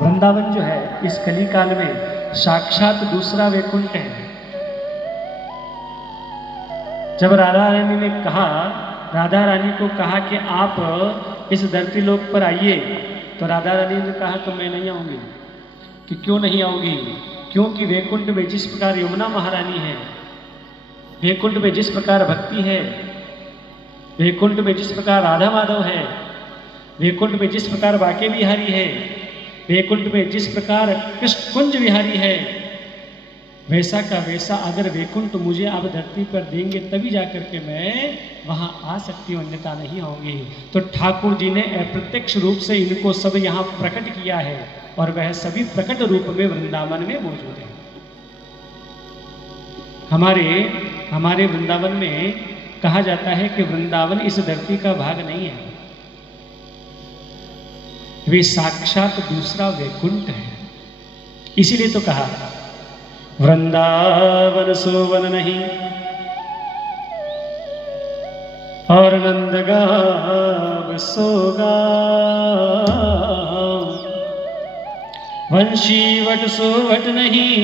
वृंदावन जो है इस कली काल में साक्षात दूसरा वैकुंठ है। जब राधा रानी ने कहा, राधा रानी को कहा कि आप इस धरती लोक पर आइए, तो राधा रानी ने कहा कि मैं नहीं आऊंगी। कि क्यों नहीं आऊंगी? क्योंकि वैकुंठ में जिस प्रकार यमुना महारानी है, वैकुंठ में जिस प्रकार भक्ति है, वैकुंठ में जिस प्रकार राधा माधव है, वैकुंठ में जिस प्रकार बाके बिहारी है, वैकुंठ में जिस प्रकार कृष्ण कुंज विहारी है, वैसा का वैसा अगर वैकुंठ मुझे आप धरती पर देंगे तभी जाकर के मैं वहां आ सकती हूँ, अन्यथा नहीं आऊंगी। तो ठाकुर जी ने अप्रत्यक्ष रूप से इनको सब यहाँ प्रकट किया है और वह सभी प्रकट रूप में वृंदावन में मौजूद है। हमारे वृंदावन में कहा जाता है कि वृंदावन इस धरती का भाग नहीं है, वे साक्षात दूसरा वैकुंठ है। इसीलिए तो कहा वृंदावन सोवन नहीं और नंदगांव सोगा, वंशी वट सोवट नहीं।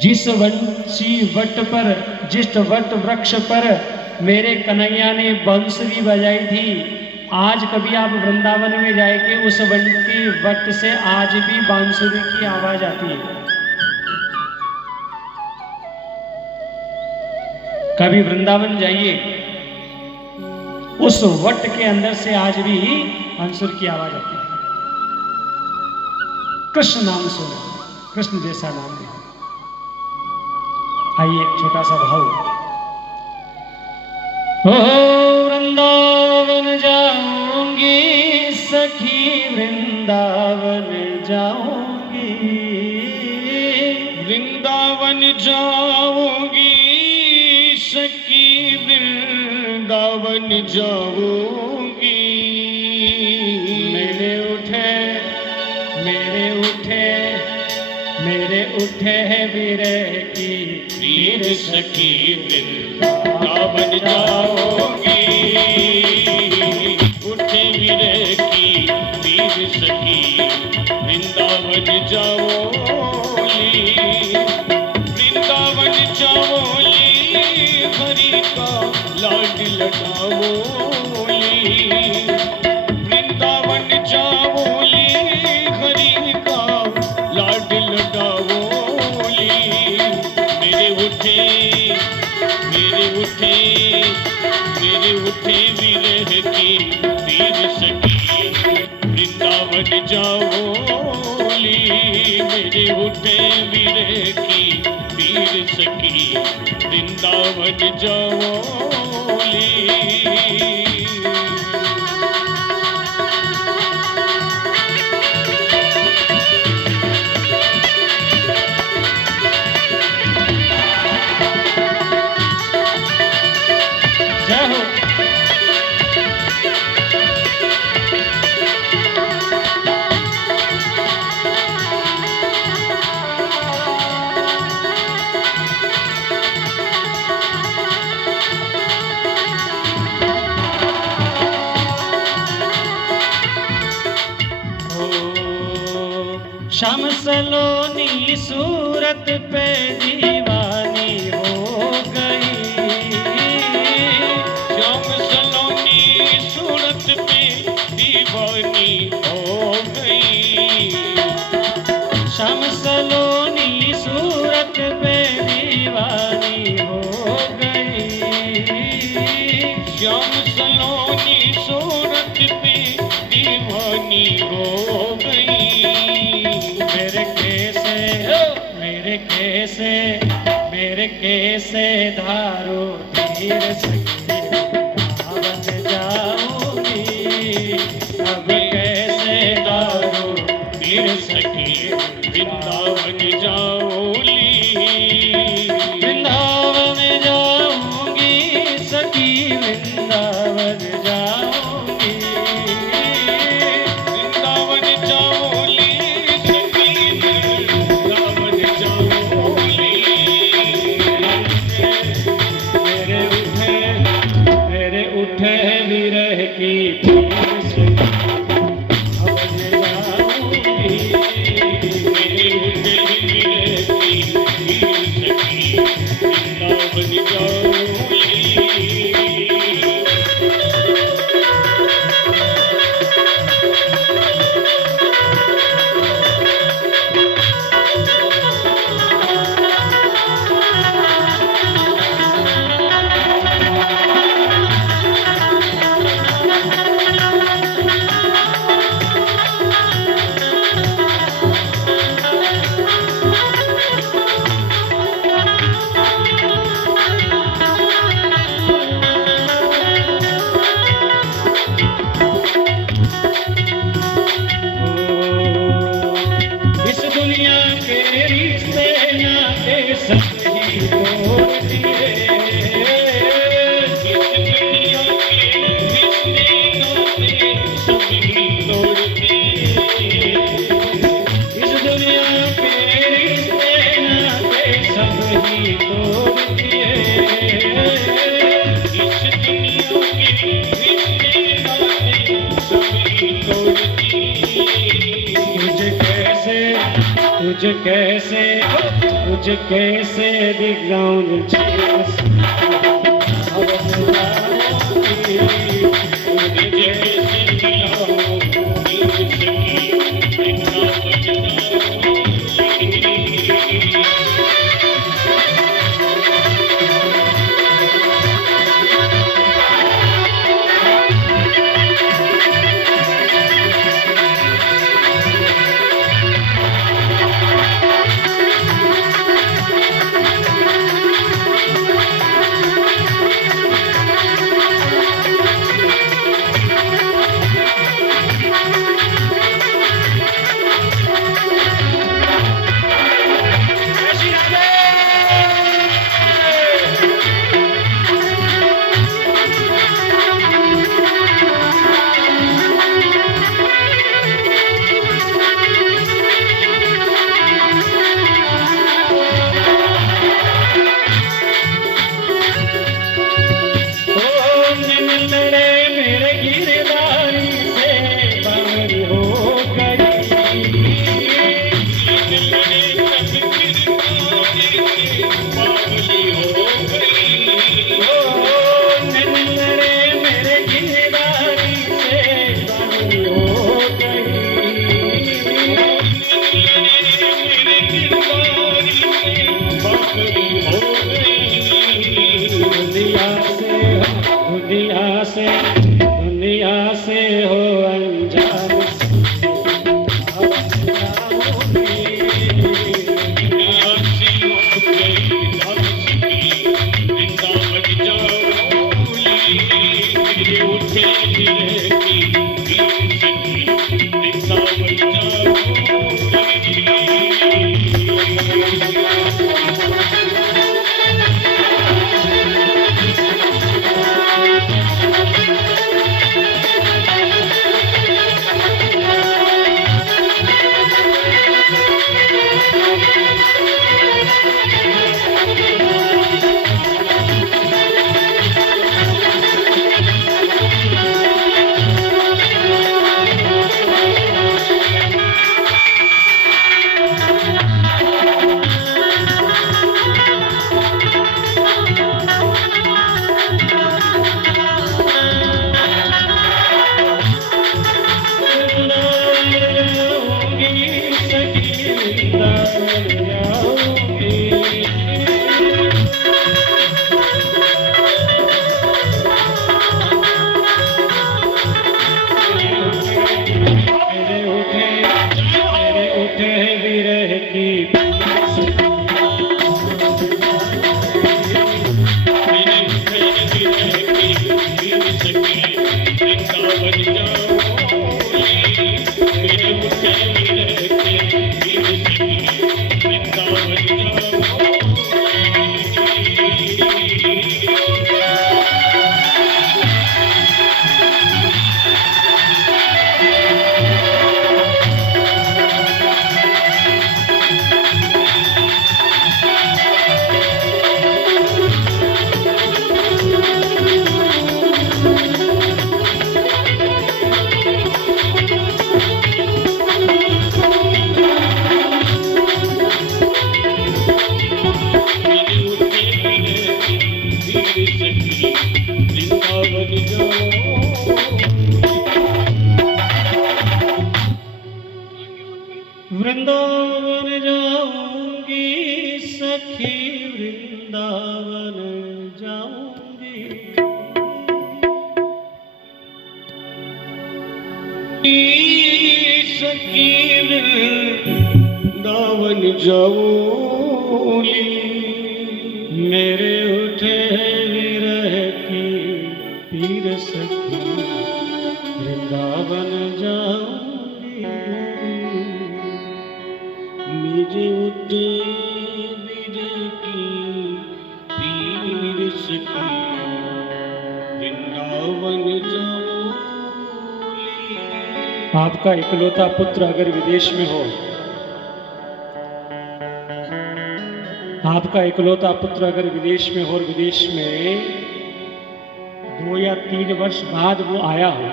जिस वंशी वट पर, जिस वट वृक्ष पर मेरे कन्हैया ने बंसुरी बजाई थी, आज कभी आप वृंदावन में जाएंगे उस वन की वट से आज भी बांसुरी की आवाज आती है। कभी वृंदावन जाइए, उस वट के अंदर से आज भी बांसुरी की आवाज आती है। कृष्ण नाम सुनो, कृष्ण जैसा नाम है। आइए एक छोटा सा भाव। वृंदावन जाऊंगी सखी, वृंदावन जाऊंगी, वृंदावन जाऊंगी सखी, वृंदावन जाऊंगी। मेरे उठे है विरह की वीर सखी, वृंदावन जाओगी। उठे विरह की वीर सखी, वृंदावन जाओगी। वृंदावन जाओगी, हरि का लाड लगाओगी। वृंदावन जाओगी, हरि का लाड लगाओगी। मेरे उठे विरह की वीर सखी, वृंदावन जाओली। मेरे उठे विरह की वीर सखी, वृंदावन जाओली। श्याम सलोनी सूरत पे दीवानी हो गई। श्याम सलोनी सूरत पे दीवानी हो गई। श्याम सलोनी सूरत पे दीवानी हो गई। श्याम सलोनी सूरत पे दीवानी हो गई। मेरे कैसे धारो तीर सखी, वृंदावन जाऊंगी। अब कैसे धारो तीर सखी, वृंदावन जाऊंगी। वृंदावन जाऊंगी सखी, वृंदावन जाऊंगी। वृंदावन जाऊंगी सखी, वृंदावन जाऊंगी। मेरे उठे तुझ कैसे दिखलाऊं दुनिया से हो अनजान वृंदावन जाऊंगी सखी वृंदावन जाऊंगी सखी वृंदावन जाऊंगी मेरे उठे विरह की पीर सखी वृंदावन जाऊंगी मुझे उठे विरह की पीर सखी वृंदावन जाऊंगी। आपका इकलौता पुत्र अगर विदेश में हो, आपका इकलौता पुत्र अगर विदेश में हो और विदेश में 2 या 3 वर्ष बाद वो आया हो,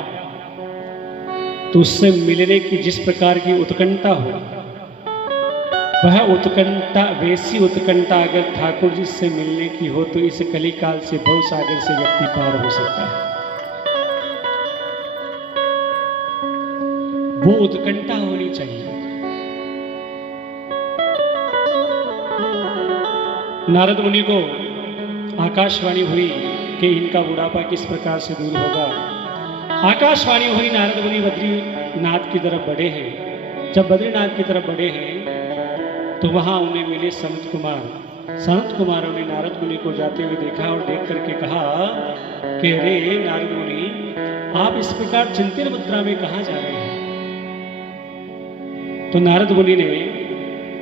तो उससे मिलने की जिस प्रकार की उत्कंठा हो, वह उत्कंठा, वैसी उत्कंठा अगर ठाकुर जी से मिलने की हो तो इस कलिकाल से भव सागर से व्यक्ति पार हो सकता है। वो उत्कंठा होनी चाहिए। नारद मुनि को आकाशवाणी हुई कि इनका बुढ़ापा किस प्रकार से दूर होगा। आकाशवाणी हुई, नारद मुनि बद्रीनाथ की तरफ बढ़े हैं। जब बद्रीनाथ की तरफ बढ़े हैं तो वहां उन्हें मिले सनत कुमार। सनत कुमारों ने नारद मुनि को जाते हुए देखा और देख करके कहा कि अरे नारद मुनि, आप इस प्रकार चिंतन मुद्रा में कहां जा रहे हैं? तो नारद मुनि ने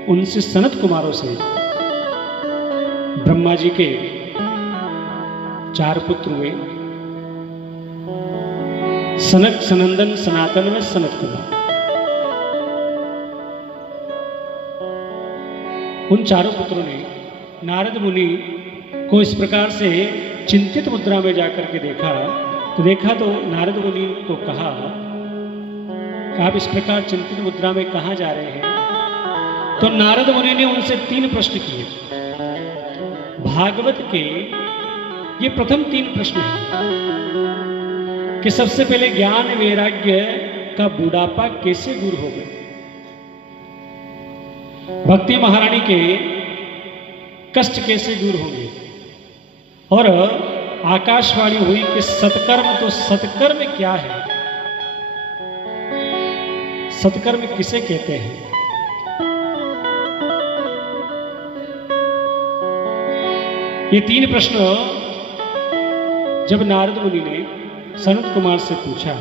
उनसे, सनत कुमारों से, ब्रह्मा जी के 4 पुत्र हुए, सनक, सनंदन, सनातन व सनत कुमार। उन 4 पुत्रों ने नारद मुनि को इस प्रकार से चिंतित मुद्रा में जाकर के देखा तो नारद मुनि को कहा कि आप इस प्रकार चिंतित मुद्रा में कहां जा रहे हैं? तो नारद मुनि ने उनसे 3 प्रश्न किए। भागवत के ये प्रथम 3 प्रश्न हैं कि सबसे पहले ज्ञान वैराग्य का बुढ़ापा कैसे दूर हो गया? भक्ति महारानी के कष्ट कैसे दूर होंगे? और आकाशवाणी हुई कि सत्कर्म, तो सत्कर्म क्या है? सत्कर्म किसे कहते हैं? ये 3 प्रश्न जब नारद मुनि ने सनत कुमार से पूछा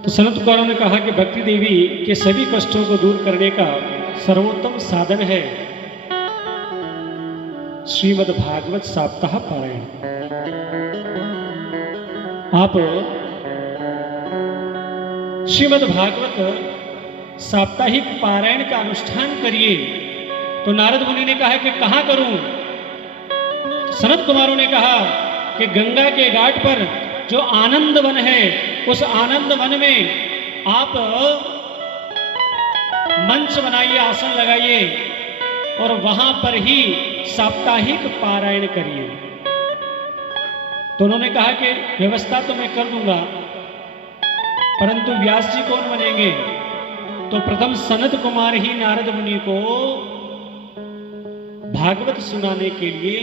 तो सनत कुमार ने कहा कि भक्ति देवी के सभी कष्टों को दूर करने का सर्वोत्तम साधन है श्रीमद् भागवत सप्ताह पारायण। आप श्रीमद् भागवत साप्ताहिक पारायण का अनुष्ठान करिए। तो नारद मुनि ने कहा कि कहां करूं? सनत कुमारों ने कहा कि गंगा के घाट पर जो आनंद वन है, उस आनंद वन में आप मंच बनाइए, आसन लगाइए और वहां पर ही साप्ताहिक पारायण करिए। तो उन्होंने कहा कि व्यवस्था तो मैं कर दूंगा, परंतु व्यास जी कौन बनेंगे? तो प्रथम सनत कुमार ही नारद मुनि को भागवत सुनाने के लिए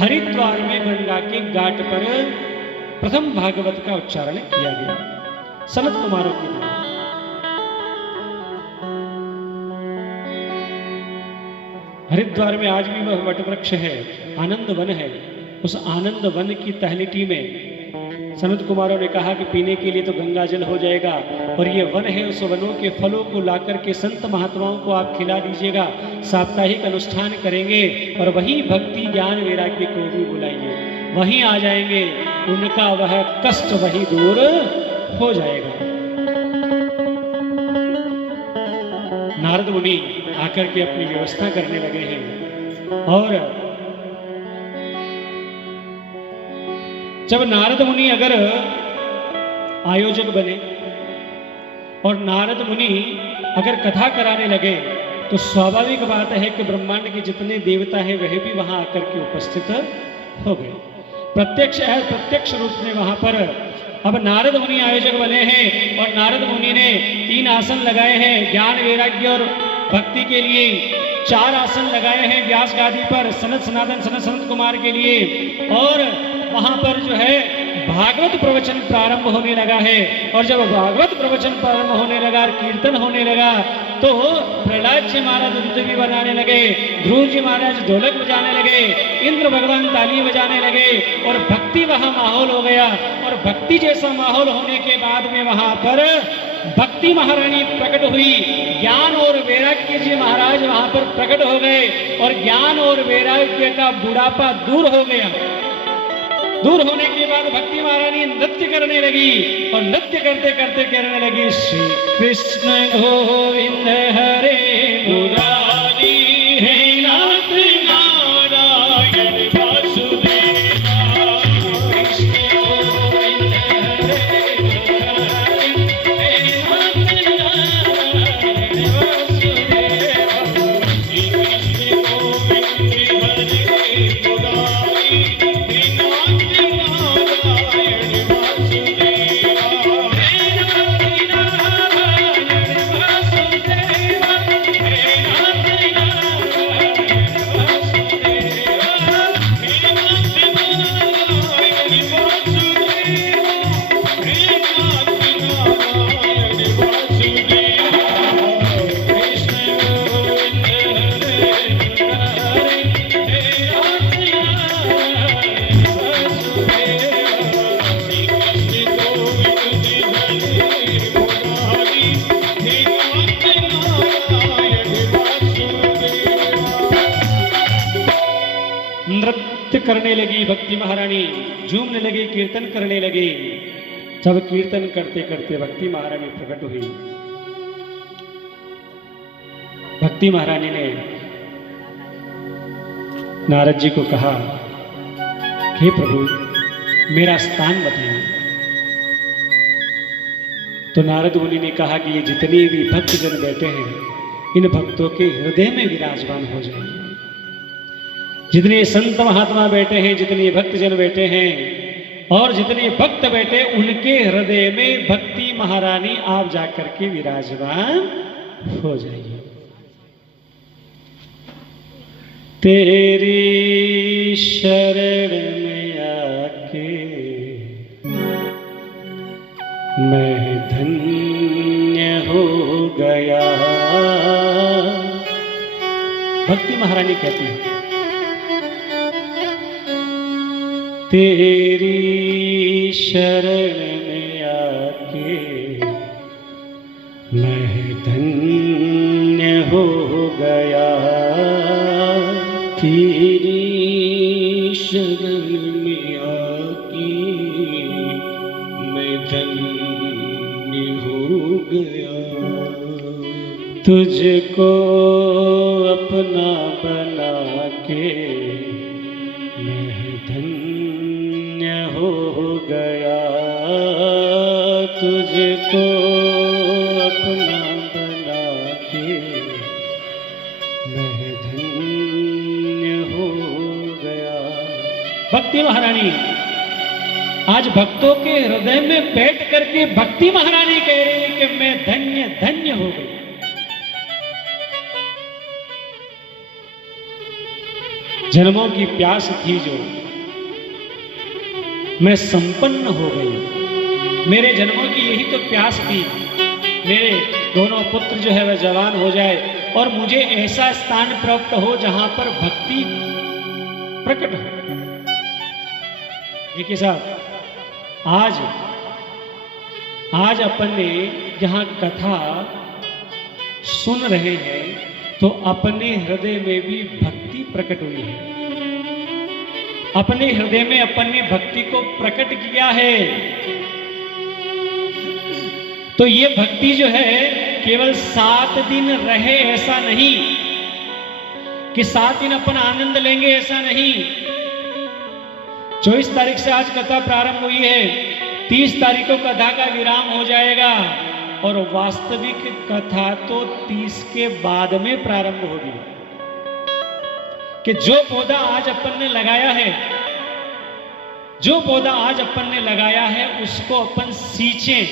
हरिद्वार में गंगा के घाट पर प्रथम भागवत का उच्चारण किया गया सनत कुमारों के लिए। हरिद्वार में आज भी वह वट वृक्ष है, आनंद वन है। उस आनंद वन की तहलीटी में सनत कुमारों ने कहा कि पीने के लिए तो गंगा जल हो जाएगा, और ये वन है, उस वनों के फलों को लाकर के संत महात्माओं को आप खिला दीजिएगा। साप्ताहिक अनुष्ठान करेंगे और वहीं भक्ति ज्ञान वैराग्य को भी बुलाइए, वहीं आ जाएंगे, उनका वह कष्ट वहीं दूर हो जाएगा। नारद मुनि आकर के अपनी व्यवस्था करने लगे हैं। और जब नारद मुनि अगर आयोजक बने और नारद मुनि अगर कथा कराने लगे तो स्वाभाविक बात है कि ब्रह्मांड के जितने देवता हैं वह भी वहां आकर के उपस्थित हो गए। प्रत्यक्ष रूप में वहां पर अब नारद मुनि आयोजक बने हैं और नारद मुनि ने 3 आसन लगाए हैं ज्ञान वैराग्य और भक्ति के लिए, 4 आसन लगाए हैं व्यास गादी पर सनत सनातन सनत कुमार के लिए, और वहां पर जो है भागवत प्रवचन प्रारंभ होने लगा है। और जब भागवत प्रवचन प्रारंभ होने लगा, कीर्तन होने लगा, तो प्रहलाद जी महाराज दुदुभी बनाने लगे, ध्रुव जी महाराज ढोलक बजाने लगे, इंद्र भगवान ताली बजाने लगे और भक्ति वहां माहौल हो गया। और भक्ति जैसा माहौल होने के बाद में वहां पर भक्ति महारानी प्रकट हुई, ज्ञान और वैराग्य जी महाराज वहां पर प्रकट हो गए और ज्ञान और वैराग्य का बुढ़ापा दूर हो गया। दूर होने के बाद भक्ति महारानी नृत्य करने लगी और नृत्य करते करते कहने लगी, श्री कृष्ण गोविंद हरे मुरारी, हे नाथ नारायण वासुदेव, कृष्ण गोविंद हरे मुरारी, हे नाथ नारायण वासुदेव। करने लगी भक्ति महारानी, झूमने लगी, कीर्तन करने लगी। जब कीर्तन करते करते भक्ति महारानी प्रकट हुई, भक्ति महारानी ने नारद जी को कहा, हे प्रभु मेरा स्थान बताइए। तो नारद मुनि ने कहा कि ये जितने भी भक्तजन बैठे हैं, इन भक्तों के हृदय में विराजमान हो जाएंगे। जितने संत महात्मा बैठे हैं, जितने भक्तजन बैठे हैं और जितने भक्त बैठे, उनके हृदय में भक्ति महारानी आप जाकर के विराजमान हो जाइए। तेरी शरण में आके मैं धन्य हो गया। भक्ति महारानी कहती है, तेरी शरण में आके मैं धन्य हो गया। तेरी शरण में आके मैं धन्य हो गया। तुझको अपना बना के मैं धन्य हो गया। तुझको अपना बना के मैं धन्य हो गया। भक्ति महारानी आज भक्तों के हृदय में बैठ करके भक्ति महारानी कह रही है कि मैं धन्य धन्य हो गई। जन्मों की प्यास थी जो, मैं संपन्न हो गई। मेरे जन्मों की यही तो प्यास थी, मेरे दोनों पुत्र जो है वह जवान हो जाए और मुझे ऐसा स्थान प्राप्त हो जहां पर भक्ति प्रकट हो। देखिए साहब, आज अपन ने जहां कथा सुन रहे हैं तो अपने हृदय में भी भक्ति प्रकट हुई है। अपने हृदय में अपन ने भक्ति को प्रकट किया है। तो ये भक्ति जो है केवल 7 दिन रहे ऐसा नहीं, कि 7 दिन अपन आनंद लेंगे ऐसा नहीं। 24 तारीख से आज कथा प्रारंभ हुई है, 30 तारीख को कथा का विराम हो जाएगा और वास्तविक कथा तो 30 के बाद में प्रारंभ होगी। कि जो पौधा आज अपन ने लगाया है, जो पौधा आज अपन ने लगाया है उसको अपन सींचें।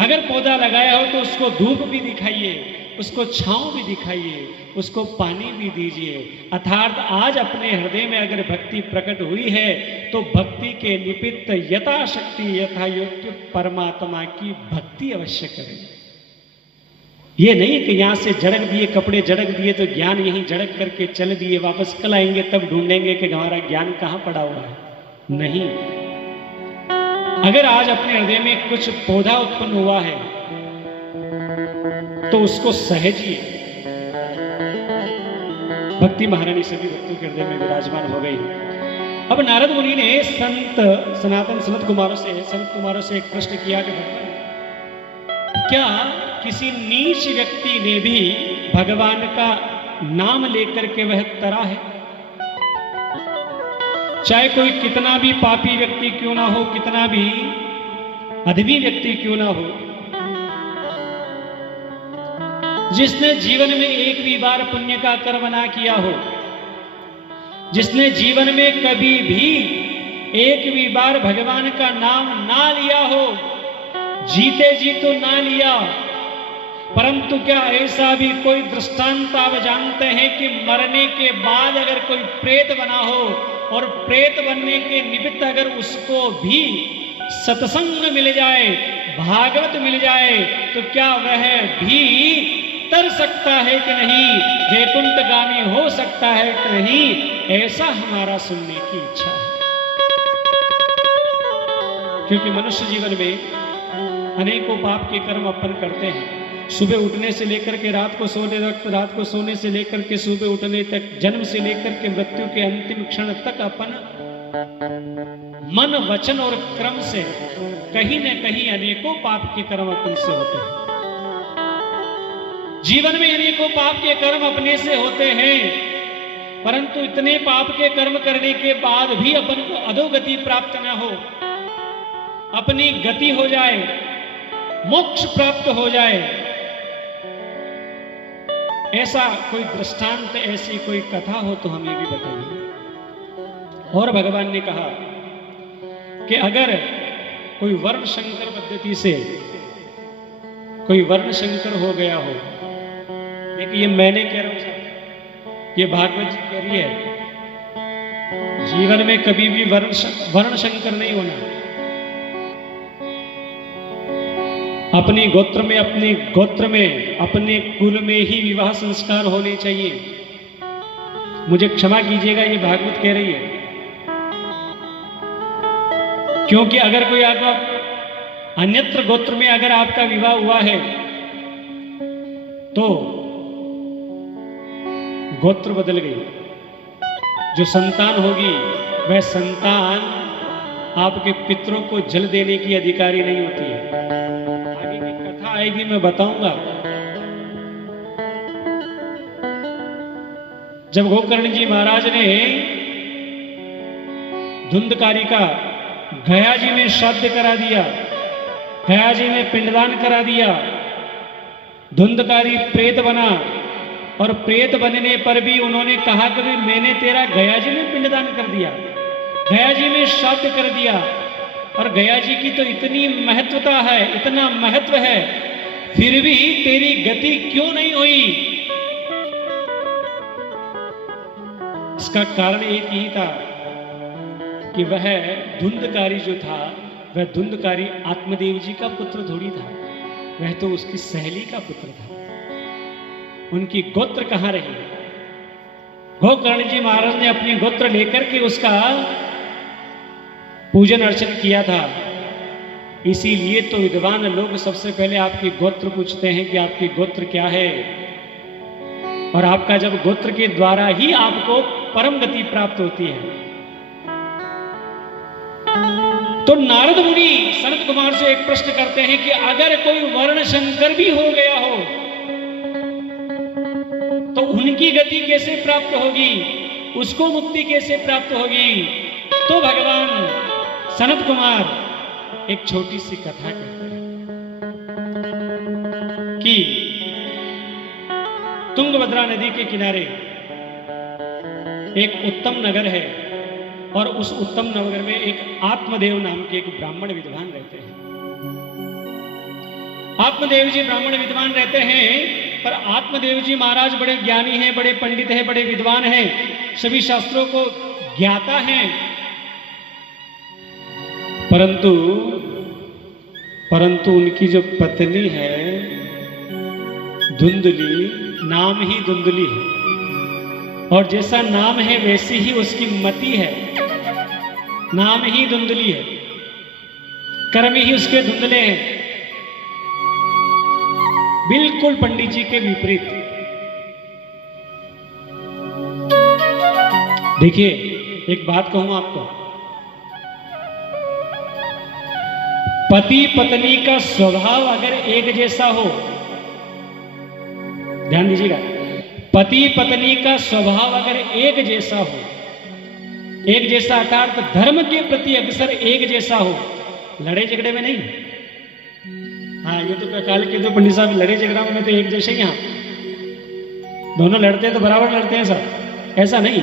अगर पौधा लगाया हो तो उसको धूप भी दिखाइए, उसको छांव भी दिखाइए, उसको पानी भी दीजिए। अर्थात आज अपने हृदय में अगर भक्ति प्रकट हुई है तो भक्ति के निमित्त यथाशक्ति यथायोग्य परमात्मा की भक्ति अवश्य करें। ये नहीं कि यहां से झड़क दिए, कपड़े झड़क दिए तो ज्ञान यहीं झड़क करके चल दिए, वापस कल आएंगे तब ढूंढेंगे कि हमारा ज्ञान कहां पड़ा हुआ है। नहीं, अगर आज अपने हृदय में कुछ पौधा उत्पन्न हुआ है तो उसको सहेजिए। भक्ति महारानी सभी भक्तों के हृदय में विराजमान हो गई। अब नारद मुनि ने संत कुमारों से एक प्रश्न किया कि क्या किसी नीच व्यक्ति ने भी भगवान का नाम लेकर के वह तरा है? चाहे कोई कितना भी पापी व्यक्ति क्यों ना हो, कितना भी अधमी व्यक्ति क्यों ना हो, जिसने जीवन में एक भी बार पुण्य का कर्म ना किया हो, जिसने जीवन में कभी भी एक भी बार भगवान का नाम ना लिया हो, जीते जी तो ना लिया, परंतु क्या ऐसा भी कोई दृष्टांत आप जानते हैं कि मरने के बाद अगर कोई प्रेत बना हो और प्रेत बनने के निमित्त अगर उसको भी सत्संग मिल जाए, भागवत मिल जाए, तो क्या वह भी तर सकता है कि नहीं, वैकुंठगामी हो सकता है कि नहीं? ऐसा हमारा सुनने की इच्छा है। क्योंकि मनुष्य जीवन में अनेकों पाप के कर्म अपन करते हैं, सुबह उठने से लेकर के रात को सोने वक्त, रात को सोने से लेकर के सुबह उठने तक, जन्म से लेकर के मृत्यु के अंतिम क्षण तक अपन मन, वचन और कर्म से कहीं न कहीं अनेकों पाप के कर्म अपन से होते हैं। जीवन में अनेकों पाप के कर्म अपने से होते हैं, परंतु इतने पाप के कर्म करने के बाद भी अपन को अधोगति प्राप्त न हो, अपनी गति हो जाए, मोक्ष प्राप्त हो जाए, ऐसा कोई दृष्टांत, ऐसी कोई कथा हो तो हमें भी बताइए। और भगवान ने कहा कि अगर कोई वर्ण संकर पद्धति से कोई वर्ण संकर हो गया हो, देखिए मैंने कह रहा हूं, ये भागवत जी कह रही है, जीवन में कभी भी वर्ण संकर नहीं होना। अपनी गोत्र में, अपने गोत्र में, अपने कुल में ही विवाह संस्कार होने चाहिए। मुझे क्षमा कीजिएगा, ये भागवत कह रही है, क्योंकि अगर कोई आपका अन्यत्र गोत्र में अगर आपका विवाह हुआ है तो गोत्र बदल गई, जो संतान होगी वह संतान आपके पितरों को जल देने की अधिकारी नहीं होती है। आगे की कथा आएगी, मैं बताऊंगा। जब गोकर्ण जी महाराज ने धुंधकारी का गया जी में श्राद्ध करा दिया, गया जी में पिंडदान करा दिया, धुंधकारी प्रेत बना, और प्रेत बनने पर भी उन्होंने कहा कि भी मैंने तेरा गया जी में पिंडदान कर दिया, गया जी में श्राद्ध कर दिया, और गया जी की तो इतनी महत्वता है, इतना महत्व है, फिर भी तेरी गति क्यों नहीं हुई? इसका कारण एक ही था कि वह धुंधकारी जो था, वह धुंधकारी आत्मदेव जी का पुत्र थोड़ी था, वह तो उसकी सहेली का पुत्र था। उनकी गोत्र कहां रही? गोकर्ण जी महाराज ने अपनी गोत्र लेकर के उसका पूजन अर्चन किया था। इसीलिए तो विद्वान लोग सबसे पहले आपकी गोत्र पूछते हैं कि आपकी गोत्र क्या है, और आपका जब गोत्र के द्वारा ही आपको परम गति प्राप्त होती है। तो नारद मुनि सनत कुमार से एक प्रश्न करते हैं कि अगर कोई वर्ण शंकर भी हो गया हो तो उनकी गति कैसे प्राप्त होगी, उसको मुक्ति कैसे प्राप्त होगी? तो भगवान सनत कुमार एक छोटी सी कथा कहते हैं कि तुंगभद्रा नदी के किनारे एक उत्तम नगर है, और उस उत्तम नगर में एक आत्मदेव नाम के एक ब्राह्मण विद्वान रहते हैं। आत्मदेव जी ब्राह्मण विद्वान रहते हैं, पर आत्मदेव जी महाराज बड़े ज्ञानी हैं, बड़े पंडित हैं, बड़े विद्वान हैं, सभी शास्त्रों को ज्ञाता हैं, परंतु उनकी जो पत्नी है धुंधली, नाम ही धुंधली है, और जैसा नाम है वैसी ही उसकी मति है। नाम ही धुंधली है, कर्म ही उसके धुंधले हैं, बिल्कुल पंडित जी के विपरीत। देखिए एक बात कहूं आपको, पति पत्नी का स्वभाव अगर एक जैसा हो, ध्यान दीजिएगा, पति पत्नी का स्वभाव अगर एक जैसा हो, एक जैसा अर्थात धर्म के प्रति अक्सर एक जैसा हो, लड़े झगड़े में नहीं। हाँ, ये तो काल के दो पंडित साहब लड़े झगड़ा में तो एक जैसे ही, हाँ दोनों लड़ते हैं तो बराबर लड़ते हैं सब, ऐसा नहीं।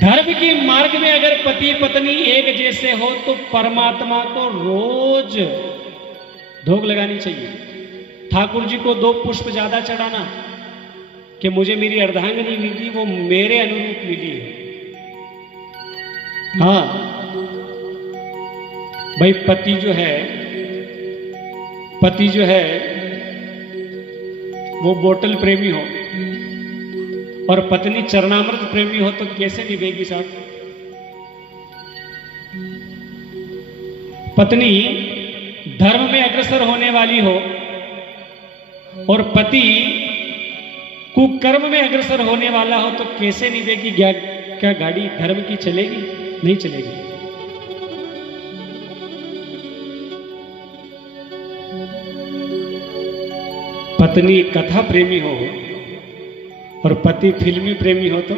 धर्म के मार्ग में अगर पति पत्नी एक जैसे हो तो परमात्मा को रोज धोख लगानी चाहिए। ठाकुर जी को 2 पुष्प ज्यादा चढ़ाना कि मुझे मेरी अर्धांगिनी मिली, वो मेरे अनुरूप मिली है। हाँ भाई, पति जो है वो बोतल प्रेमी हो और पत्नी चरणामृत प्रेमी हो तो कैसे निभेगी साथ? पत्नी धर्म में अग्रसर होने वाली हो और पति कुकर्म में अग्रसर होने वाला हो तो कैसे नहीं देगी? क्या गाड़ी धर्म की चलेगी? नहीं चलेगी। पत्नी कथा प्रेमी हो और पति फिल्मी प्रेमी हो तो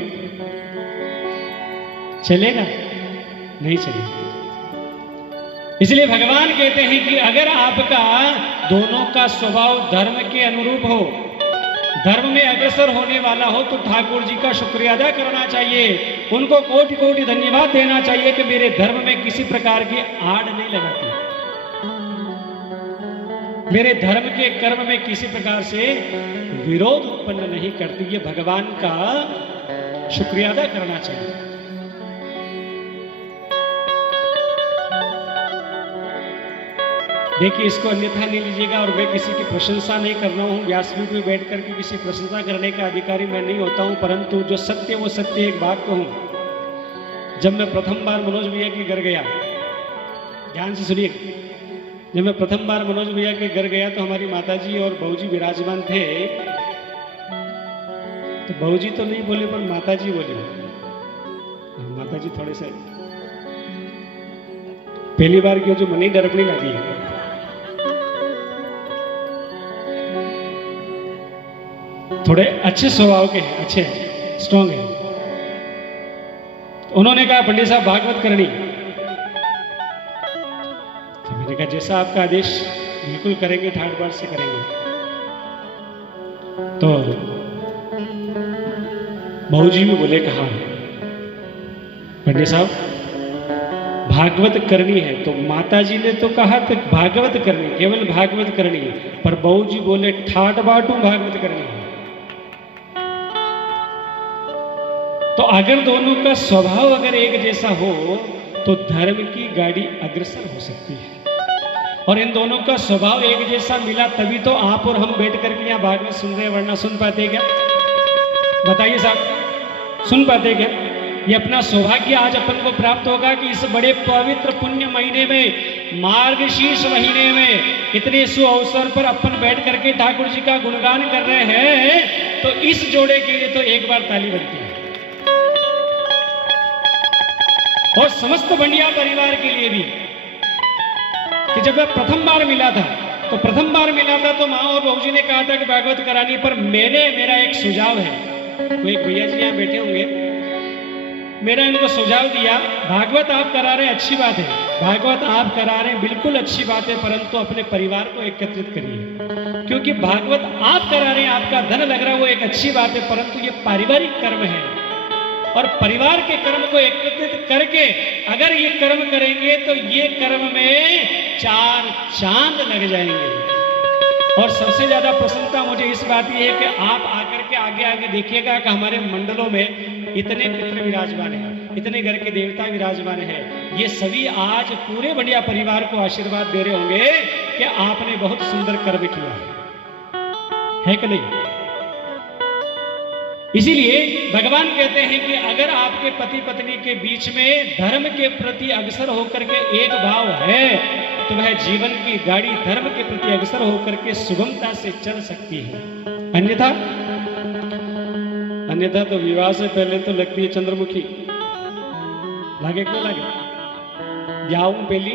चलेगा? नहीं चलेगा। इसलिए भगवान कहते हैं कि अगर आपका दोनों का स्वभाव धर्म के अनुरूप हो, धर्म में अग्रसर होने वाला हो, तो ठाकुर जी का शुक्रिया अदा करना चाहिए, उनको कोटि कोटि धन्यवाद देना चाहिए कि मेरे धर्म में किसी प्रकार की आड़ नहीं लगाती, मेरे धर्म के कर्म में किसी प्रकार से विरोध उत्पन्न नहीं करती। ये भगवान का शुक्रिया अदा करना चाहिए। देखिए, इसको अन्यथा नहीं लीजिएगा, और मैं किसी की प्रशंसा नहीं कर रहा हूँ। व्यासपीठ में बैठ करके किसी प्रशंसा करने का अधिकारी मैं नहीं होता हूँ, परंतु जो सत्य वो सत्य। एक बात कहूँ, जब मैं प्रथम बार मनोज भैया के घर गया, ध्यान से सुनिए, जब मैं प्रथम बार मनोज भैया के घर गया तो हमारी माताजी और बहूजी विराजमान थे। तो बहूजी तो नहीं बोले पर माताजी बोली। माताजी थोड़े से पहली बार की जो मनी डरपनी लगी, थोड़े अच्छे स्वभाव के हैं, अच्छे स्ट्रांग हैं। उन्होंने कहा पंडित साहब भागवत करनी। तो मैंने कहा जैसा आपका आदेश बिल्कुल करेंगे, ठाट बाट से करेंगे। तो बहूजी भी बोले कहा पंडित साहब भागवत करनी है। तो माताजी ने तो कहा तो भागवत करनी, केवल भागवत करनी है, पर बहूजी बोले ठाट बाटू भागवत करनी है। तो अगर दोनों का स्वभाव अगर एक जैसा हो तो धर्म की गाड़ी अग्रसर हो सकती है। और इन दोनों का स्वभाव एक जैसा मिला तभी तो आप और हम बैठ करके यहाँ भागवत सुन रहे, वरना सुन पाते क्या? बताइए साहब, सुन पाते क्या? ये अपना सौभाग्य आज अपन को प्राप्त होगा कि इस बड़े पवित्र पुण्य महीने में, मार्गशीर्ष महीने में, इतने सु अवसर पर अपन बैठ करके ठाकुर जी का गुणगान कर रहे हैं। तो इस जोड़े के लिए तो एक बार ताली बनती है, और समस्त बंडिया परिवार के लिए भी। कि जब मैं प्रथम बार मिला था तो माँ और बहू जी ने कहा था कि भागवत करानी, पर मेरा एक सुझाव है। कोई एक भैया जी यहाँ बैठे होंगे, मेरा इनको सुझाव दिया, भागवत आप करा रहे हैं अच्छी बात है, भागवत आप करा रहे हैं बिल्कुल अच्छी बात है, परंतु अपने परिवार को एकत्रित करिए। क्योंकि भागवत आप करा रहे हैं, आपका धन लग रहा है, वो एक अच्छी बात है, परंतु ये पारिवारिक कर्म है, और परिवार के कर्म को एकत्रित करके अगर ये कर्म करेंगे तो ये कर्म में 4 चांद लग जाएंगे। और सबसे ज्यादा प्रसन्नता मुझे इस बात की है कि आप आकर के आगे देखिएगा कि हमारे मंडलों में इतने पितृ विराजमान हैं, इतने घर के देवता विराजमान हैं। ये सभी आज पूरे बढ़िया परिवार को आशीर्वाद दे रहे होंगे कि आपने बहुत सुंदर कर्म किया है कि नहीं? इसीलिए भगवान कहते हैं कि अगर आपके पति पत्नी के बीच में धर्म के प्रति अग्रसर होकर के एक भाव है तो वह जीवन की गाड़ी धर्म के प्रति अग्रसर होकर के सुगमता से चल सकती है। अन्यथा तो विवाह से पहले तो लगती है चंद्रमुखी, लागे क्यों लागे? ब्याह पहली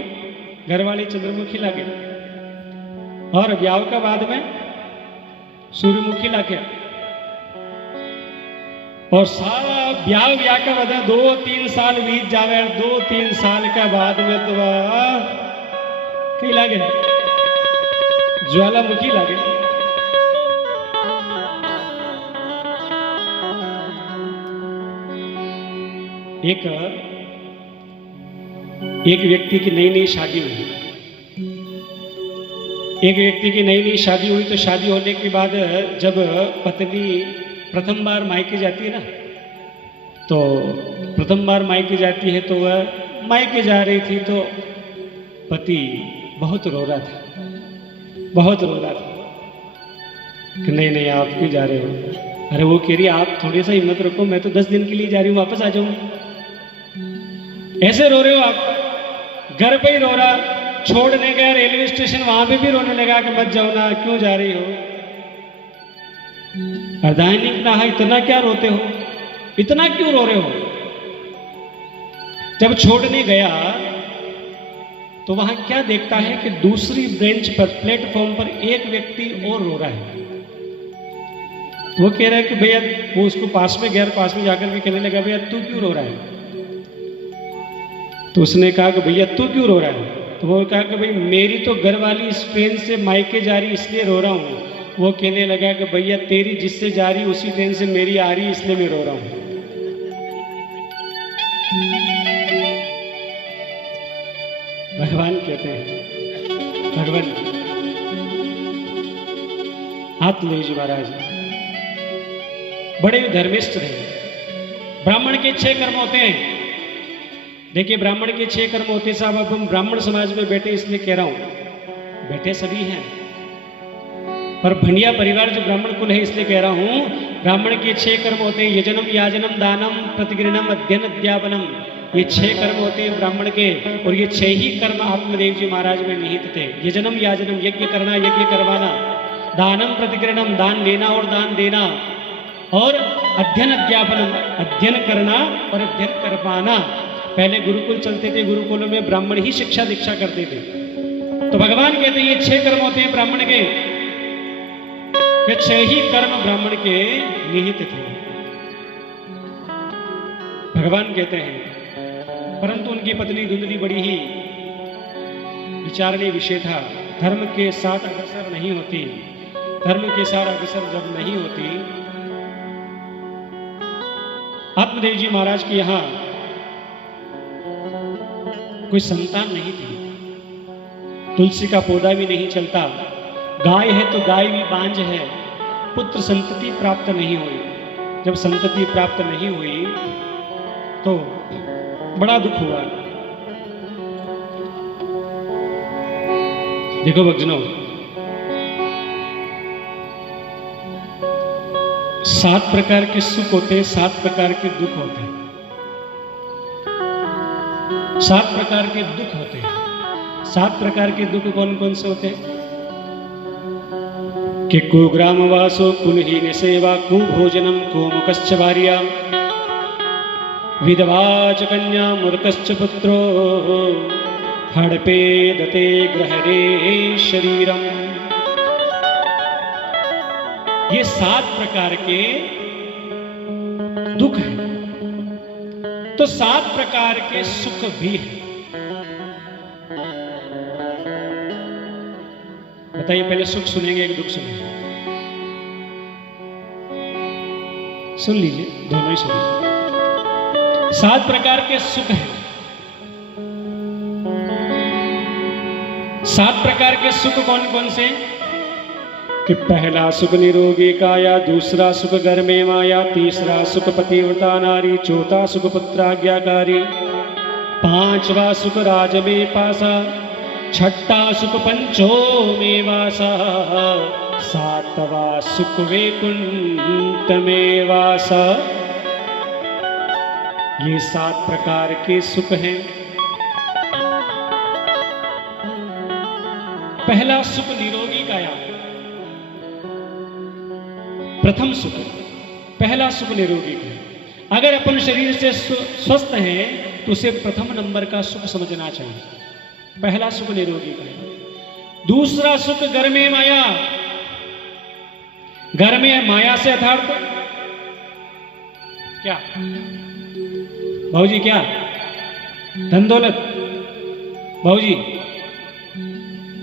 घरवाली चंद्रमुखी लागे, और ब्याह का बाद में सूर्यमुखी लागे। और सारा ब्याह का बता 2-3 साल बीत जावे, 2-3 साल का बाद में तो कहीं लागे ज्वालामुखी लागे। एक व्यक्ति की नई शादी हुई, तो शादी होने के बाद जब पत्नी प्रथम बार मायके जाती है ना, तो प्रथम बार मायके जाती है तो वह मायके जा रही थी तो पति बहुत रो रहा था कि नहीं आप क्यों जा रहे हो? अरे वो कह रही आप थोड़ी सा हिम्मत रखो, मैं तो 10 दिन के लिए जा रही हूँ, वापस आ जाऊंगी। ऐसे रो रहे हो आप? घर पे ही रो रहा, छोड़ने गया रेलवे स्टेशन, वहां पे भी रोने लगा कि मत जाओ ना, क्यों जा रही हो? अर्धायनी ने कहा इतना क्या रोते हो, इतना क्यों रो रहे हो। जब छोड़ने गया तो वहां क्या देखता है कि दूसरी बेंच पर प्लेटफॉर्म पर एक व्यक्ति और रो रहा है। तो वो कह रहा है कि भैया, वो उसको पास में गया, पास में जाकर के कहने लगा भैया तू क्यों रो रहा है। तो उसने कहा कि भैया तू क्यों रो रहा है। तो वो कहा कि भाई मेरी तो घरवाली इस ट्रेन से मायके जा रही इसलिए रो रहा हूँ। वो कहने लगा कि भैया तेरी जिससे जा रही उसी ट्रेन से मेरी आ रही इसलिए मैं रो रहा हूँ। भगवान कहते हैं, भगवान आत्मदेव जी महाराज बड़े धर्मिष्ठ रहे। ब्राह्मण के 6 कर्म होते हैं। देखिए ब्राह्मण के 6 कर्म होते साहब। अब हम ब्राह्मण समाज में बैठे इसलिए कह रहा हूं, बैठे सभी हैं पर भंडिया परिवार जो ब्राह्मण कुल है इसलिए कह रहा हूं। ब्राह्मण के 6 कर्म होते हैं, यजनम, याजनम, दानम, प्रतिगृहणम, अध्ययन, अध्यापनम। ये 6 कर्म होते हैं ब्राह्मण के, और ये 6 ही कर्म आत्मदेव जी महाराज में निहित थे। यजनम, याजनम, यज्ञ करना, यज्ञ करवाना, दानम, प्रतिगृहणम, दान लेना और दान देना, और अध्ययन, अध्यापनम, अध्ययन करना और अध्ययन करवाना। पहले गुरुकुल चलते थे, गुरुकुलों में ब्राह्मण ही शिक्षा दीक्षा करते थे। तो भगवान कहते हैं ये 6 कर्म होते हैं ब्राह्मण के, ये 6 ही कर्म ब्राह्मण के निहित थे। भगवान कहते हैं परंतु उनकी पत्नी धुंधली बड़ी ही विचारणीय विषय था। धर्म के साथ अग्रसर नहीं होती, धर्म के साथ अग्रसर जब नहीं होती। आत्मदेव जी महाराज के यहां कोई संतान नहीं थी, तुलसी का पौधा भी नहीं चलता, गाय है तो गाय भी बांझ है, पुत्र संतति प्राप्त नहीं हुई। जब संतति प्राप्त नहीं हुई तो बड़ा दुख हुआ। देखो भक्तजनों, 7 प्रकार के सुख होते हैं, 7 प्रकार के दुख होते हैं, 7 प्रकार के दुख होते हैं। 7 प्रकार के दुख कौन कौन से होते हैं? कि कुग्रामवासो कुलहीन सेवा, कुभोजनम, कुमुखश्च भार्या, विधवा च कन्या, मूर्खश्च पुत्रो, हड़पे दते ग्रहरे शरीरम। ये 7 प्रकार के दुख हैं। तो 7 प्रकार के सुख भी हैं। बताइए, पहले सुख सुनेंगे एक दुख सुनेंगे? सुन लीजिए, दोनों ही सुन लीजिए। 7 प्रकार के सुख हैं। 7 प्रकार के सुख कौन कौन से? कि पहला सुख निरोगी काया, दूसरा सुख घर में माया, तीसरा सुख पतिव्रता नारी, चौथा सुख पुत्राज्ञाकारी, 5वां सुख राज में पासा, 6ठा सुख पंचो में वासा, 7वां सुख वैकुंठ में वासा। ये 7 प्रकार के सुख हैं। पहला सुख निरोगी काया, प्रथम सुख, पहला सुख निरोगी काया। अगर अपन शरीर से स्वस्थ हैं तो उसे प्रथम नंबर का सुख समझना चाहिए, पहला सुख निरोगी काया। दूसरा सुख घर में माया, घर में माया से अर्थात क्या भाऊजी, क्या धन दौलत, भाऊजी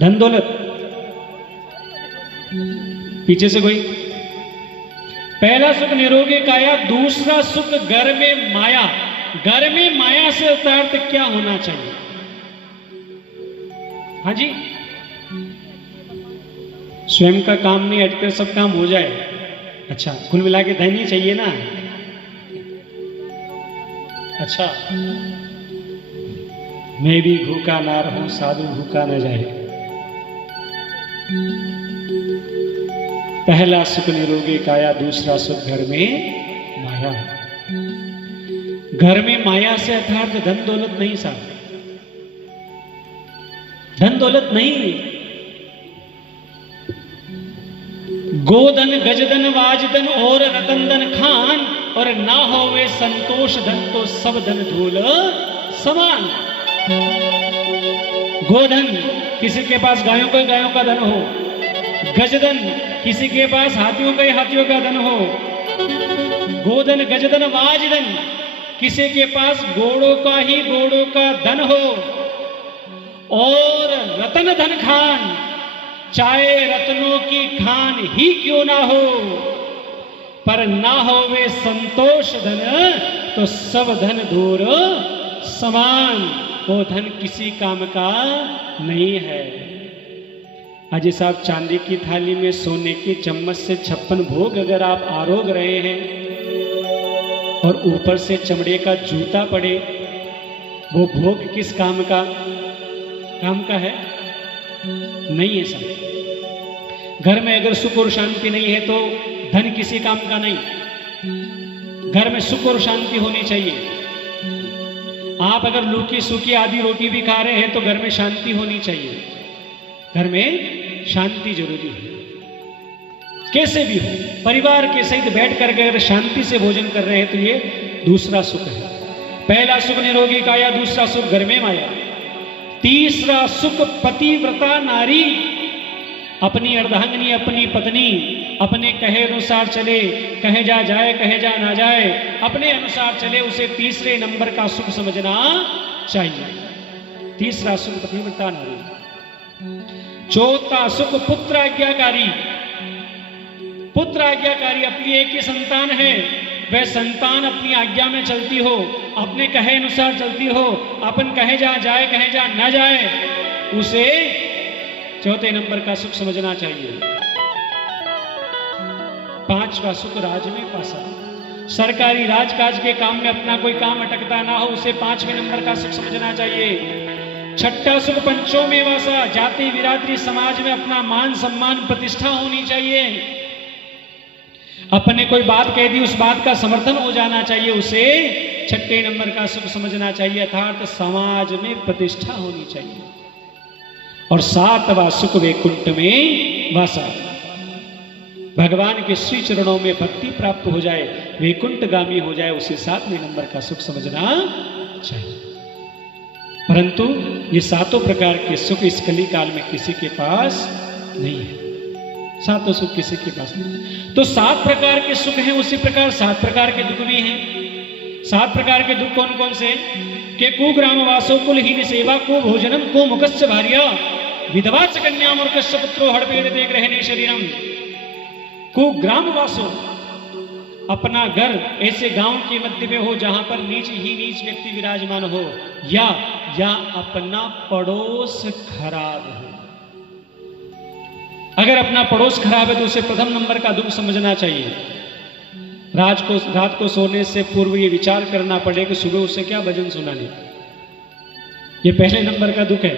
धन दौलत, पीछे से कोई। पहला सुख निरोगी काया, दूसरा सुख घर में माया। घर में माया से अर्थ क्या होना चाहिए? हाँ जी, स्वयं का काम नहीं हटकर सब काम हो जाए। अच्छा, कुल मिला के धन ही चाहिए ना। अच्छा, मैं भी भूखा ना रहूं, साधु भूखा न जाए। पहला सुख निरोगी काया, दूसरा सुख घर में माया। घर में माया से अर्थात धन दौलत नहीं साहब, धन दौलत नहीं, गोधन गजधन वाजधन और रतनधन खान, और ना हो वे संतोष धन तो सब धन धूल समान। गोधन किसी के पास गायों का धन हो, गजधन किसी के पास हाथियों का धन हो, गोधन गजधन वाजधन किसी के पास घोड़ों का धन हो, और रतन धन खान चाहे रत्नों की खान ही क्यों ना हो, पर ना हो वे संतोष धन तो सब धन दूर समान। वो धन किसी काम का नहीं है। अजय साहब, चांदी की थाली में सोने की चम्मच से 56 भोग अगर आप आरोग रहे हैं और ऊपर से चमड़े का जूता पड़े, वो भोग किस काम का है? नहीं है साहब। घर में अगर सुख और शांति नहीं है तो धन किसी काम का नहीं। घर में सुख और शांति होनी चाहिए। आप अगर लूकी सूखी आधी रोटी भी खा रहे हैं तो घर में शांति होनी चाहिए। घर में शांति जरूरी है। कैसे भी हो, परिवार के सहित बैठ कर अगर शांति से भोजन कर रहे हैं तो ये दूसरा सुख है। पहला सुख निरोगी काया, दूसरा सुख घर में माया, तीसरा सुख पतिव्रता नारी, अपनी अर्धांगिनी अपनी पत्नी अपने कहे अनुसार चले, कहे जा जाए कहे जा ना जाए, अपने अनुसार चले, उसे तीसरे नंबर का सुख समझना चाहिए। तीसरा सुख पतिव्रता नारी। चौथा सुख पुत्र आज्ञाकारी। पुत्र आज्ञाकारी, अपनी एक ही संतान है, वह संतान अपनी आज्ञा में चलती हो, अपने कहे अनुसार चलती हो, अपन कहे जा जाए कहे जा ना जाए, उसे चौथे नंबर का सुख समझना चाहिए। पांचवा सुख राज में पासा। सरकारी राजकाज के काम में अपना कोई काम अटकता ना हो, उसे 5वें नंबर का सुख समझना चाहिए। छठा सुख पंचों में वासा। जाति बिरादरी समाज में अपना मान सम्मान प्रतिष्ठा होनी चाहिए। अपने कोई बात कह दी, उस बात का समर्थन हो जाना चाहिए, उसे छठे नंबर का सुख समझना चाहिए, अर्थात समाज में प्रतिष्ठा होनी चाहिए। और सातवां सुख वैकुंठ में वासा। भगवान के श्री चरणों में भक्ति प्राप्त हो जाए, वैकुंठगामी हो जाए, उसे 7वें नंबर का सुख समझना चाहिए। परंतु ये सातों प्रकार के सुख इस कली काल में किसी के पास नहीं है। सातों सुख किसी के पास नहीं। तो 7 प्रकार के सुख हैं, उसी प्रकार 7 प्रकार के दुख भी हैं। 7 प्रकार के दुख कौन कौन से? के कुग्राम वासो कुलहीन सेवा, को भोजनम, को मुकस्य भार्या, विधवा च कन्या, मूर्खस्य पुत्रो हड़पेड़ दे ग्रहणे शरीरम। कुग्राम वासो, अपना घर ऐसे गांव के मध्य में हो जहां पर नीच ही नीच व्यक्ति विराजमान हो, या अपना पड़ोस खराब हो। अगर अपना पड़ोस खराब है तो उसे प्रथम नंबर का दुख समझना चाहिए। रात को सोने से पूर्व ये विचार करना पड़े कि सुबह उसे क्या भजन सुनाने। ये पहले नंबर का दुख है।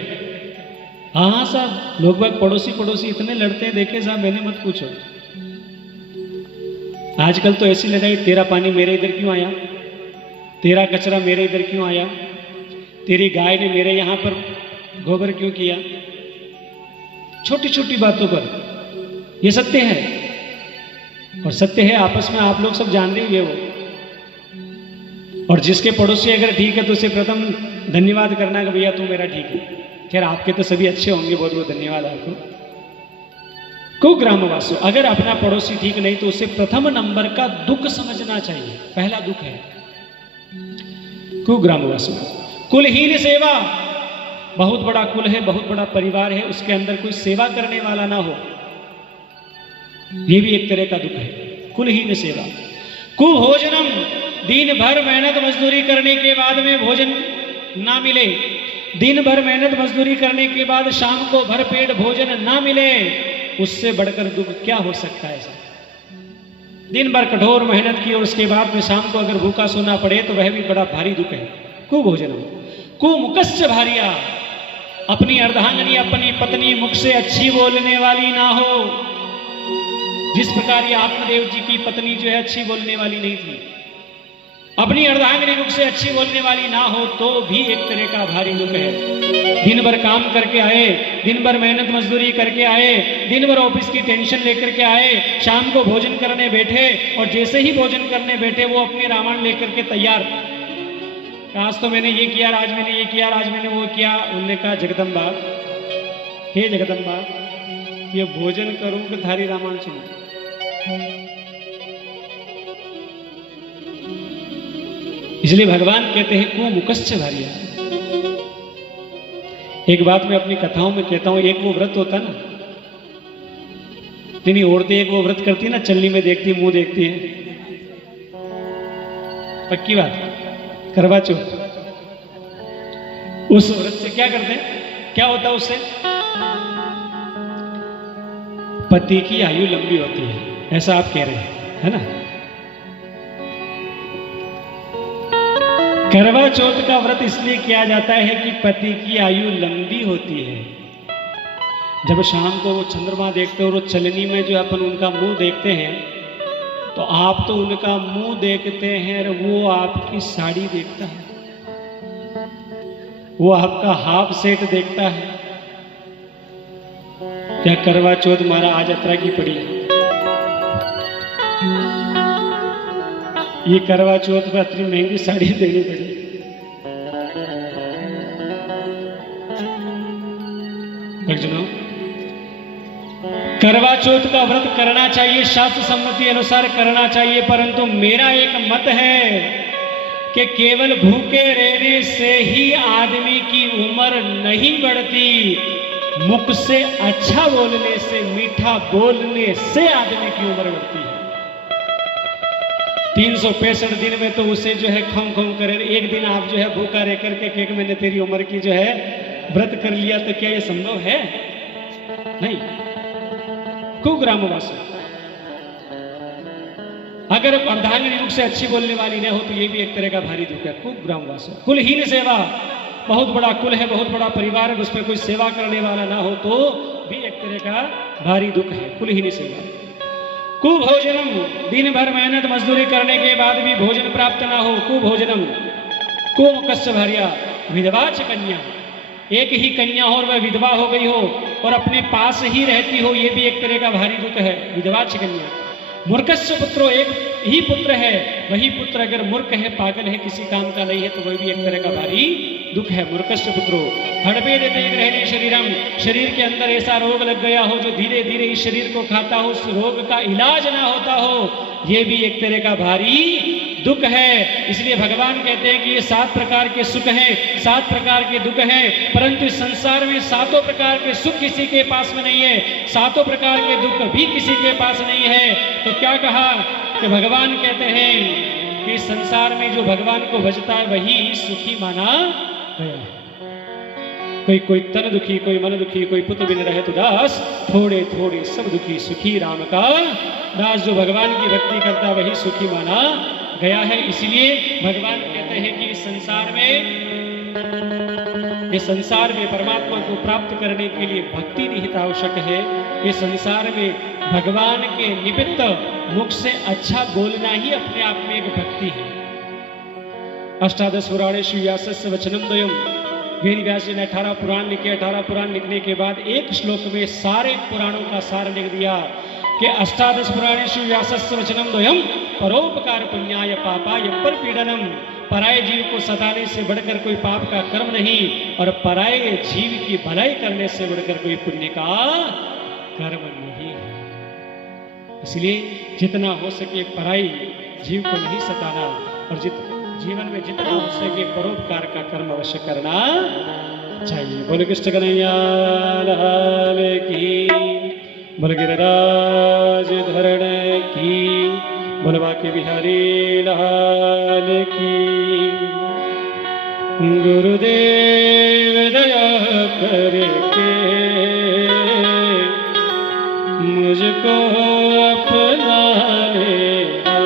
हाँ साहब, लोग बाग पड़ोसी इतने लड़ते हैं, देखे साहब, मैंने मत पूछो। आजकल तो ऐसी लड़ाई, तेरा पानी मेरे इधर क्यों आया, तेरा कचरा मेरे इधर क्यों आया, तेरी गाय ने मेरे यहां पर गोबर क्यों किया। छोटी छोटी बातों पर, ये सत्य है, और सत्य है, आपस में आप लोग सब जान रहे हैं वो। और जिसके पड़ोसी अगर ठीक है तो उसे प्रथम धन्यवाद करना कि भैया तू मेरा ठीक है। खैर आपके तो सभी अच्छे होंगे, बहुत बहुत धन्यवाद आपको। कुग्रामवासो, अगर अपना पड़ोसी ठीक नहीं तो उसे प्रथम नंबर का दुख समझना चाहिए। पहला दुख है कुग्रामवासो। कुलहीन सेवा, बहुत बड़ा कुल है, बहुत बड़ा परिवार है, उसके अंदर कोई सेवा करने वाला ना हो, यह भी एक तरह का दुख है, कुलहीन सेवा। कुभोजनम, दिन भर मेहनत मजदूरी करने के बाद में भोजन ना मिले, दिन भर मेहनत मजदूरी करने के बाद शाम को भरपेट भोजन ना मिले, उससे बढ़कर दुख क्या हो सकता है। दिन भर कठोर मेहनत की और उसके बाद में शाम को अगर भूखा सोना पड़े तो वह भी बड़ा भारी दुख है। कुभोजनम। कुमुकस्य भार्या, अपनी अर्धांगिनी अपनी पत्नी मुख से अच्छी बोलने वाली ना हो। जिस प्रकार ये आत्मदेव जी की पत्नी जो है अच्छी बोलने वाली नहीं थी, अपनी अर्धांगिनी मुख से अच्छी बोलने वाली ना हो तो भी एक तरह का भारी दुख है। दिन भर काम करके आए, दिन भर मेहनत मजदूरी करके आए, दिन भर ऑफिस की टेंशन लेकर के आए, शाम को भोजन करने बैठे और जैसे ही भोजन करने बैठे वो अपने रामायण लेकर के तैयार, आज तो मैंने ये किया, आज मैंने ये किया, आज मैंने वो किया। उन्होंने कहा जगदम्बा, हे जगदम्बा, ये भोजन करूं कि थारी रामायण सुनूं? इसलिए भगवान कहते हैं को मुकश्च भारिया। एक बात मैं अपनी कथाओं में कहता हूं, एक वो व्रत होता ना, इतनी औरतें एक वो व्रत करती ना, चलनी में देखती, मुंह देखती है, पक्की बात, करवा चौथ। उस व्रत से क्या करते हैं, क्या होता है उससे? पति की आयु लंबी होती है, ऐसा आप कह रहे हैं, है ना? करवा चौथ का व्रत इसलिए किया जाता है कि पति की आयु लंबी होती है। जब शाम को वो चंद्रमा देखते हो और चलनी में जो अपन उनका मुंह देखते हैं, तो आप तो उनका मुंह देखते हैं, वो आपकी साड़ी देखता है, वो आपका हाफ सेट देखता है। क्या करवा चौथ मारा आज यात्रा की पड़ी? ये करवा चौथ पर इतनी महंगी साड़ी देनी पड़ी। भक्तजनों, करवा चौथ का व्रत करना चाहिए, शास्त्र सम्मति अनुसार करना चाहिए, परंतु मेरा एक मत है कि केवल भूखे रहने से ही आदमी की उम्र नहीं बढ़ती, मुख से अच्छा बोलने से, मीठा बोलने से आदमी की उम्र बढ़ती है। 365 दिन में तो उसे जो है खम खम करे, एक दिन आप जो है भूखा रह करके केक मैंने तेरी उम्र की जो है व्रत कर लिया, तो क्या ये संभव है? नहीं। कुग्रामवासी, अगर अर्धांगिनी मुख से अच्छी बोलने वाली न हो तो ये भी एक तरह का भारी दुख है। कुग्रामवासी, कुलहीन सेवा, बहुत बड़ा कुल है, बहुत बड़ा परिवार है, उसमें कोई सेवा करने वाला ना हो तो भी एक तरह का भारी दुख है, कुलहीन सेवा। कुभोजनम, दिन भर मेहनत मजदूरी करने के बाद भी भोजन प्राप्त ना हो, कुभोजनम। कुमुकश्च भार्या, विधवा च कन्या, एक ही कन्या हो और वह विधवा हो गई हो और अपने पास ही रहती हो, ये भी एक तरह का भारी दुख है, विधवा च कन्या। मूर्खस्य पुत्रो, एक ही पुत्र है, वही पुत्र अगर मूर्ख है, पागल है, किसी काम का नहीं है, तो वह भी एक तरह का भारी दुख है। मूर्खस्य पुत्रो हड़पे देते ग्रहणे शरीरम, शरीर के अंदर ऐसा रोग लग गया हो जो धीरे धीरे इस शरीर को खाता हो, उस रोग का इलाज ना होता हो, ये भी एक तरह का भारी दुख है। इसलिए भगवान कहते हैं कि ये 7 प्रकार के सुख हैं, 7 प्रकार के दुख हैं, परंतु इस संसार में 7 प्रकार के सुख किसी के पास में नहीं है, 7 प्रकार के दुख भी किसी के पास नहीं है। तो क्या कहा कि भगवान कहते हैं कि संसार में जो भगवान को भजता है वही सुखी माना गया है। कोई तन दुखी, कोई मन दुखी, कोई पुत्र बिन रहे तो दास, थोड़े थोड़े सब दुखी, सुखी राम का दास। जो भगवान की भक्ति करता वही सुखी माना गया है। इसलिए भगवान कहते हैं कि इस संसार में परमात्मा को प्राप्त करने के लिए भक्ति निहित आवश्यक है। इस संसार में भगवान के निमित्त मुख से अच्छा बोलना ही अपने आप में एक भक्ति है। 18 पुराणेषु व्यासस्य वचनं द्वयम्, वेद व्यास जी ने 18 पुराण लिखे। 18 पुराण लिखने के बाद एक श्लोक में सारे पुराणों का सार लिख दिया कि 18 पुराणेषु व्यासस्य वचनं द्वयम्, परोपकार पुण्याय पापाय परपीडनम। पराये जीव को सताने से बढ़कर कोई पाप का कर्म नहीं, और पराये जीव की भलाई करने से बढ़कर कोई पुण्य का कर्म नहीं है। इसलिए जितना हो सके पराई जीव को नहीं सताना, और जीवन में जितना हो सके परोपकार का कर्म अवश्य करना चाहिए। बोलो कृष्ण कन्हैया लाल की, बोलो गिरिराज धरण की, बोलो बांके बिहारी लाल की। गुरुदेव दया करके मुझको अपना लेना,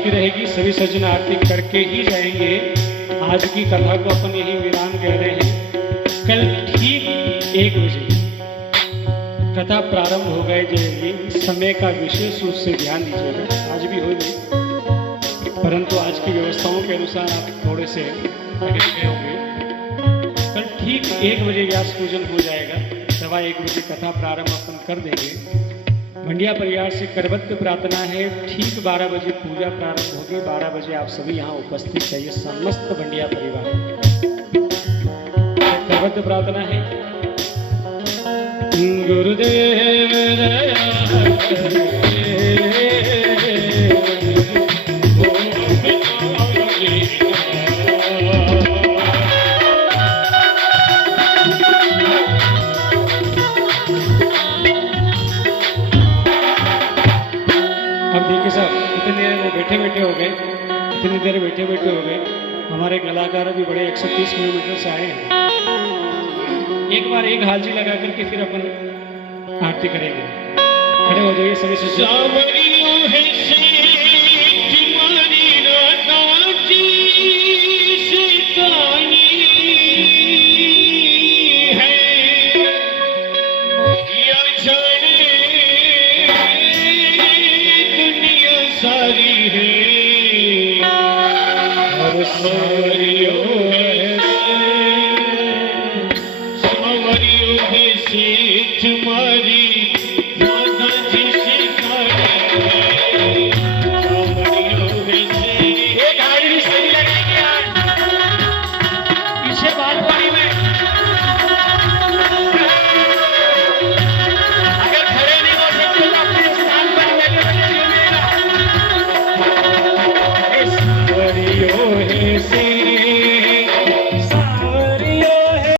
आरती रहेगी, सभी सज्जन आरती करके ही जाएंगे। आज की कथा को अपन यही विराम कह रहे हैं। कल ठीक 1 बजे कथा प्रारंभ हो गए जाएगी। समय का विशेष रूप से ध्यान दीजिएगा, आज भी होगी, परंतु आज की व्यवस्थाओं के अनुसार आप थोड़े से आगे गए होंगे। कल ठीक 1 बजे व्यास पूजन हो जाएगा, 1:15 बजे कथा प्रारंभ अपन कर देंगे। मंडिया परिवार से करबद्ध प्रार्थना है, ठीक 12 बजे पूजा प्रारंभ होगी। 12 बजे आप सभी यहाँ उपस्थित चाहिए, समस्त मंडिया परिवार। करबद्ध प्रार्थना है, गुरुदेव इतनी देर बैठे हो गए। हमारे कलाकार भी बड़े 130 किलोमीटर से आए हैं। एक बार एक हाजी लगा करके फिर अपन आरती करेंगे। खड़े हो जाइए सभी से। सारी